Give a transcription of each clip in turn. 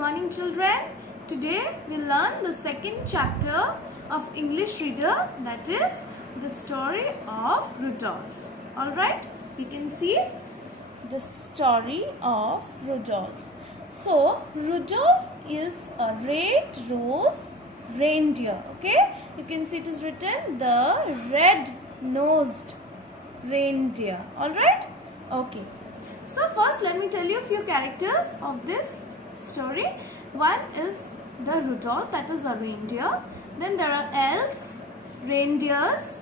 morning children. Today we learn the second chapter of English Reader, that is the story of Rudolph. Alright, we can see the story of Rudolph. So Rudolph is a red-nosed reindeer. Okay, you can see it is written the red-nosed reindeer. Alright, okay. So first let me tell you a few characters of this story. One is the Rudolph, that is a reindeer. Then there are elves, reindeers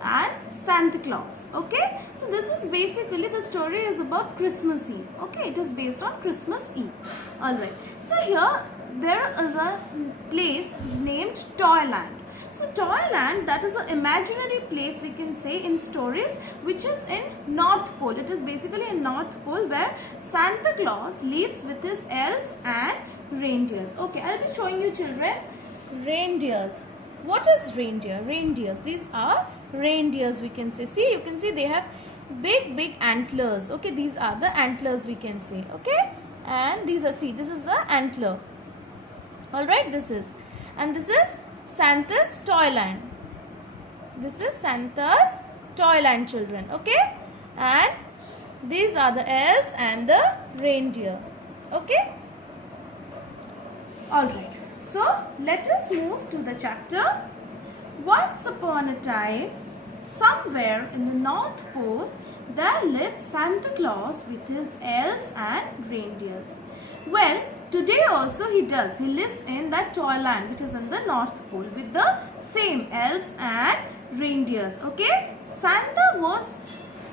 and Santa Claus. Okay, so this is basically, the story is about Christmas Eve. Okay, it is based on Christmas Eve. Alright, so here there is a place named Toyland. So Toyland, that is an imaginary place, we can say, in stories, which is in North Pole. It is basically in North Pole where Santa Claus lives with his elves and reindeers. Okay, I'll be showing you children reindeers. What is reindeer? Reindeers, these are reindeers, we can say. See, you can see they have big antlers. Okay, these are the antlers, we can say. Okay, and these are, see, this is the antler. Alright, this is, and this is Santa's Toyland. This is Santa's Toyland, children. Okay, and these are the elves and the reindeer. Okay, alright, so let us move to the chapter. Once upon a time, somewhere in the North Pole, there lived Santa Claus with his elves and reindeers. Well, today also he does. He lives in that Toyland which is in the North Pole with the same elves and reindeers. Okay, Santa was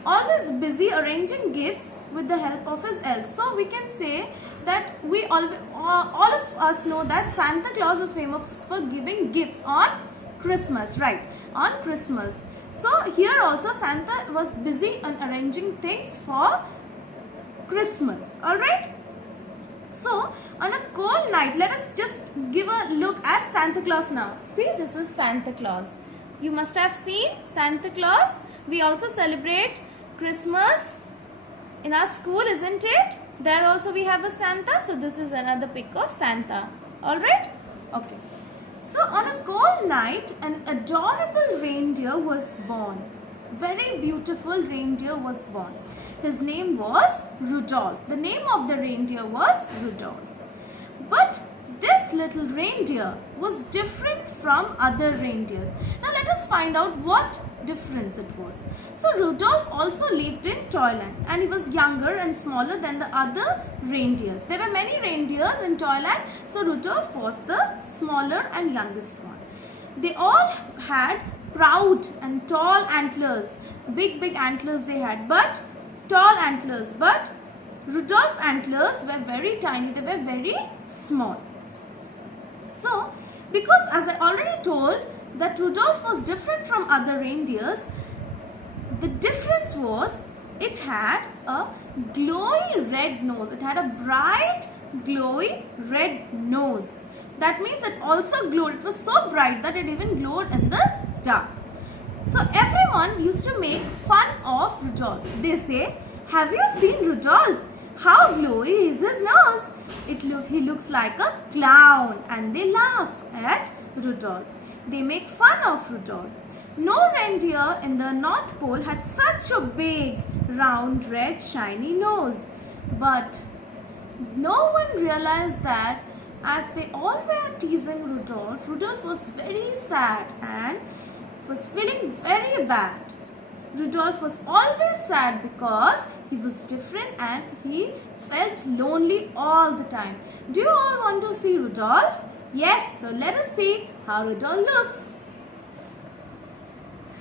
always busy arranging gifts with the help of his elves. So we can say that we all of us know that Santa Claus is famous for giving gifts on Christmas, right? On Christmas. So here also Santa was busy on arranging things for Christmas. Alright. So on a cold night, let us just give a look at Santa Claus now. See, this is Santa Claus. You must have seen Santa Claus. We also celebrate Christmas in our school, isn't it? There also we have a Santa. So this is another pic of Santa. Alright? Okay. So on a cold night, an adorable reindeer was born. Very beautiful reindeer was born. His name was Rudolph. The name of the reindeer was Rudolph. But this little reindeer was different from other reindeers. Now let us find out what difference it was. So Rudolph also lived in Toyland, and he was younger and smaller than the other reindeers. There were many reindeers in Toyland, so Rudolph was the smaller and youngest one. They all had proud and tall antlers. Big antlers they had, but tall antlers. But Rudolph's antlers were very tiny. They were very small. So, because as I already told that Rudolph was different from other reindeers, the difference was it had a glowy red nose. It had a bright, glowy red nose. That means it also glowed. It was so bright that it even glowed in the dark. So everyone used to make fun of Rudolph. They say, "Have you seen Rudolph? How glowy is his nose? He looks like a clown." And they laugh at Rudolph. They make fun of Rudolph. No reindeer in the North Pole had such a big, round, red, shiny nose. But no one realized that as they all were teasing Rudolph, Rudolph was very sad and was feeling very bad. Rudolph was always sad because he was different and he felt lonely all the time. Do you all want to see Rudolph? Yes, so let us see how Rudolph looks.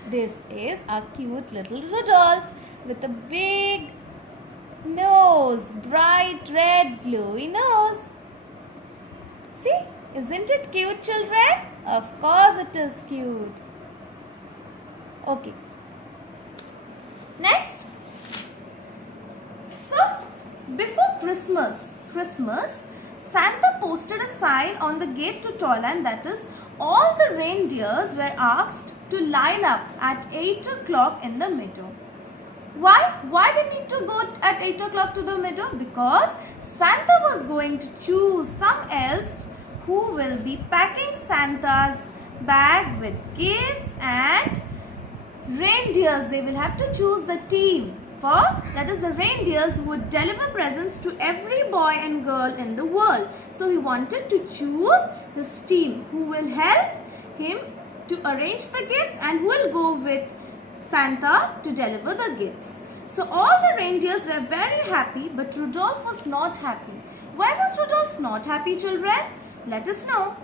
This is a cute little Rudolph with a big nose, bright red glowy nose. See, isn't it cute, children? Of course it is cute. Okay. Next. So, before Christmas, Santa posted a sign on the gate to Toyland, that is, all the reindeers were asked to line up at 8 o'clock in the meadow. Why they need to go at 8 o'clock to the meadow? Because Santa was going to choose some elves who will be packing Santa's bag with gifts and reindeers. They will have to choose the team for, that is the reindeers who would deliver presents to every boy and girl in the world. So he wanted to choose his team who will help him to arrange the gifts and who will go with Santa to deliver the gifts. So all the reindeers were very happy, but Rudolph was not happy. Why was Rudolph not happy, children? Let us know.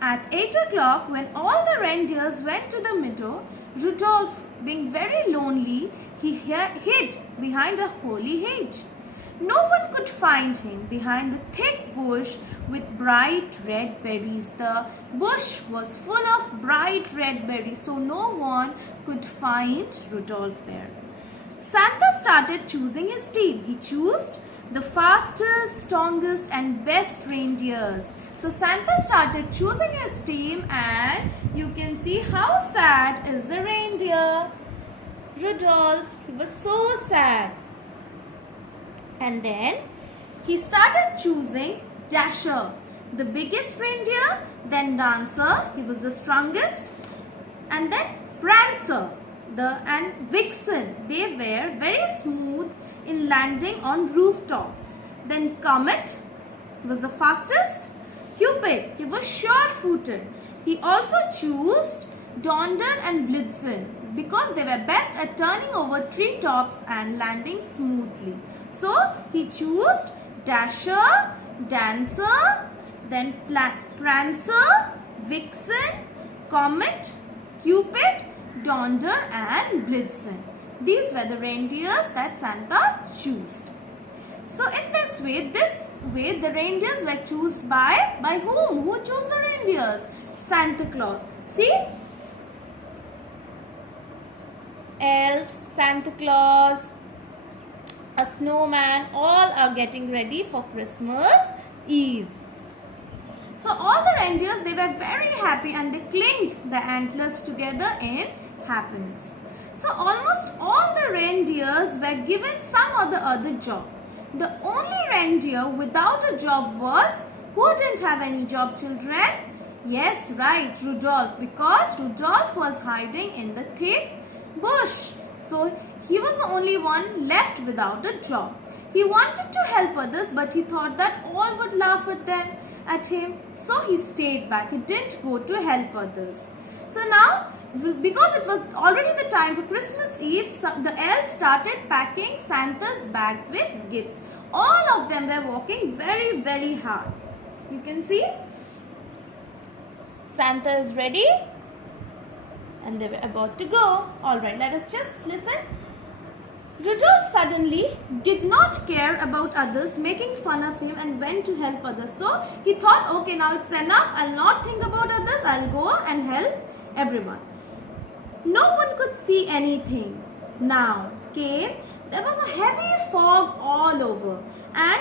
At 8 o'clock, when all the reindeers went to the meadow, Rudolph, being very lonely, he hid behind a holly hedge. No one could find him behind the thick bush with bright red berries. The bush was full of bright red berries, so no one could find Rudolph there. Santa started choosing his team. He chose the fastest, strongest and best reindeers. So Santa started choosing his team, and you can see how sad is the reindeer. Rudolph, he was so sad. And then he started choosing Dasher, the biggest reindeer, then Dancer, he was the strongest, and then Prancer and Vixen. They were very smooth in landing on rooftops. Then Comet was the fastest. Cupid, he was sure-footed. He also chose Donder and Blitzen because they were best at turning over treetops and landing smoothly. So he chose Dasher, Dancer, then Prancer, Vixen, Comet, Cupid, Donder and Blitzen. These were the reindeers that Santa chose. So in this way the reindeers were chosen by whom? Who chose the reindeers? Santa Claus. See? Elves, Santa Claus, a snowman, all are getting ready for Christmas Eve. So all the reindeers, they were very happy and they clinged the antlers together in happiness. So almost all the reindeers were given some or the other job. The only reindeer without a job was, who didn't have any job, children? Yes, right, Rudolph, because Rudolph was hiding in the thick bush. So he was the only one left without a job. He wanted to help others, but he thought that all would laugh at him. So he stayed back. He didn't go to help others. So now, because it was already the time for Christmas Eve, the elves started packing Santa's bag with gifts. All of them were walking very, very hard. You can see Santa is ready and they were about to go. Alright, let us just listen. Rudolph suddenly did not care about others making fun of him and went to help others. So he thought, okay, now it's enough. I'll not think about others. I'll go and help everyone. No one could see anything. Now there was a heavy fog all over, and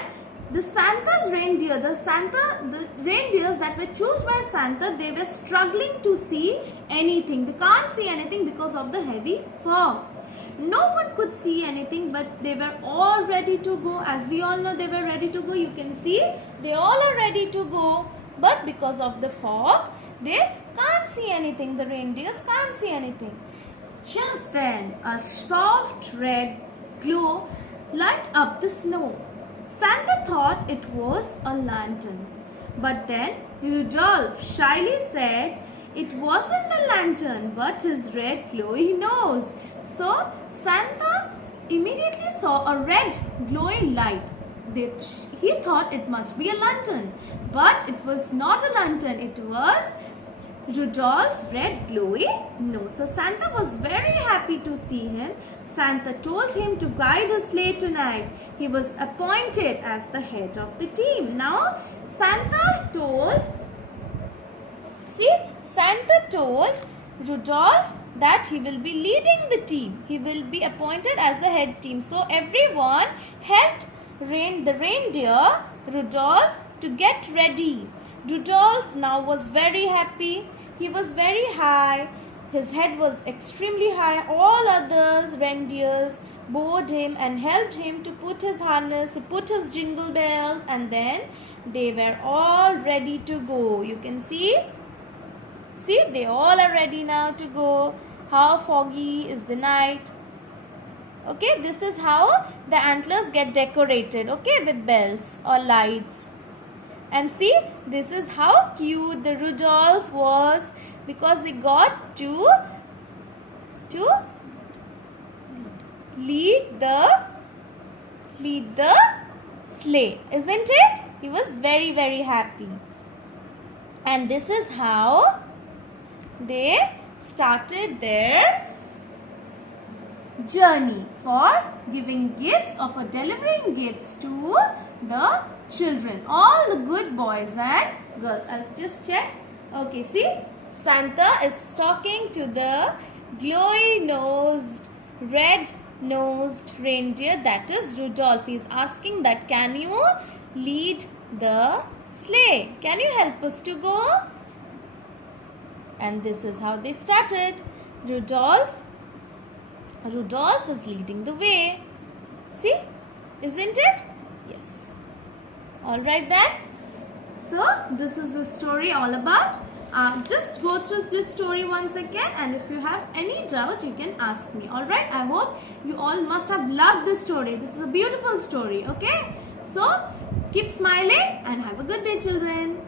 the Santa's reindeer, the reindeers that were chosen by Santa, they were struggling to see anything. They can't see anything because of the heavy fog. No one could see anything, but they were all ready to go. As we all know, they were ready to go. You can see they all are ready to go, but because of the fog, they can't see anything. The reindeers can't see anything. Just then, a soft red glow light up the snow. Santa thought it was a lantern. But then Rudolph shyly said it wasn't the lantern but his red glowing nose. So Santa immediately saw a red glowing light. He thought it must be a lantern. But it was not a lantern. It was Rudolph's red glowing nose. So Santa was very happy to see him. Santa told him to guide a sleigh tonight. He was appointed as the head of the team. Now Santa told Rudolph that he will be leading the team. He will be appointed as the head team. So everyone helped the reindeer Rudolph to get ready. Rudolph now was very happy. He was very high. His head was extremely high. All others reindeers board him and helped him to put his harness, put his jingle bells, and then they were all ready to go. You can see? See, they all are ready now to go. How foggy is the night. Okay, this is how the antlers get decorated, okay, with bells or lights. And see, this is how cute the Rudolph was, because he got to lead the sleigh, isn't it? He was very, very happy. And this is how they started their journey for giving gifts or for delivering gifts to the children, all the good boys and girls. I'll just check. Okay, see, Santa is talking to the glowy-nosed, red-nosed reindeer, that is Rudolph. He is asking that, can you lead the sleigh? Can you help us to go? And this is how they started. Rudolph is leading the way. See, isn't it? Yes. Alright then. So, this is the story all about. Just go through this story once again, and if you have any doubt, you can ask me. Alright, I hope you all must have loved this story. This is a beautiful story, okay? So, keep smiling and have a good day, children.